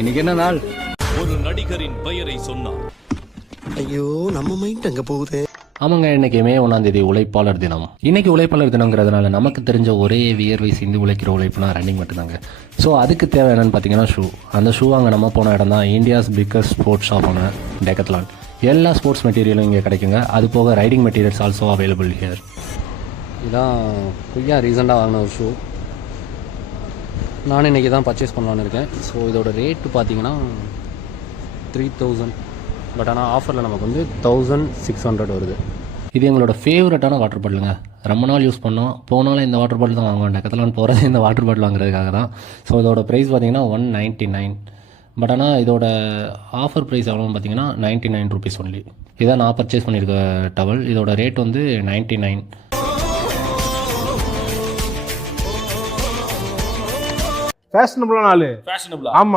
இன்னைக்கு என்ன நாள்? ஒரு நடிகரின் பெயரை சொன்னார். ஐயோ நம்ம மைண்ட் அங்க போகுது. ஆமாங்க, இன்னைக்கு மே 1 உழைப்பாளர் தினம். இன்னைக்கு உழைப்பாளர் தினங்கிறதுனால நமக்கு தெரிஞ்ச ஒரே வியர்வை சிந்து உழைக்கிற உழைப்புனா ரன்னிங் மட்டும்தாங்க. ஸோ அதுக்கு தேவை என்னன்னு பார்த்தீங்கன்னா ஷூ. அந்த ஷூ அங்கே நம்ம போன இடம் தான் இந்தியாஸ் பிக்கஸ்ட் ஸ்போர்ட்ஸ் ஷாப்பான டெக்கத்லான். எல்லா ஸ்போர்ட்ஸ் மெட்டீரியலும் இங்கே கிடைக்குங்க. அது போக riding materials also available here. இதான் குய்யா ரீசெண்டாக வாங்கின ஒரு ஷூ. நானும் இன்றைக்கி தான் பர்ச்சேஸ் பண்ணலான்னு இருக்கேன். ஸோ இதோட ரேட்டு பார்த்தீங்கன்னா 3000, பட் ஆனால் ஆஃபரில் நமக்கு வந்து 1600 வருது. இது எங்களோட ஃபேவரட்டான வாட்டர் பாட்டிலுங்க. ரொம்ப நாள் யூஸ் பண்ணோம். போனாலும் இந்த வாட்டர் பாட்டில் தான் வாங்குவோம். டெக்கத்லான் போகிறது இந்த வாட்டர் பாட்டில் வாங்குறதுக்காக தான். ஸோ இதோட ப்ரைஸ் பார்த்தீங்கன்னா 199. பட் ஆனால் இதோட ஆஃபர் ப்ரைஸ் எவ்வளோன்னு பார்த்தீங்கன்னா 99 rupees ஒன்லி. இதான் நான் பர்ச்சேஸ் பண்ணியிருக்க டவல். இதோட ரேட் வந்து 99. ஃபேஷனபிளான ஆளு. ஃபேஷனபிளா? ஆமா.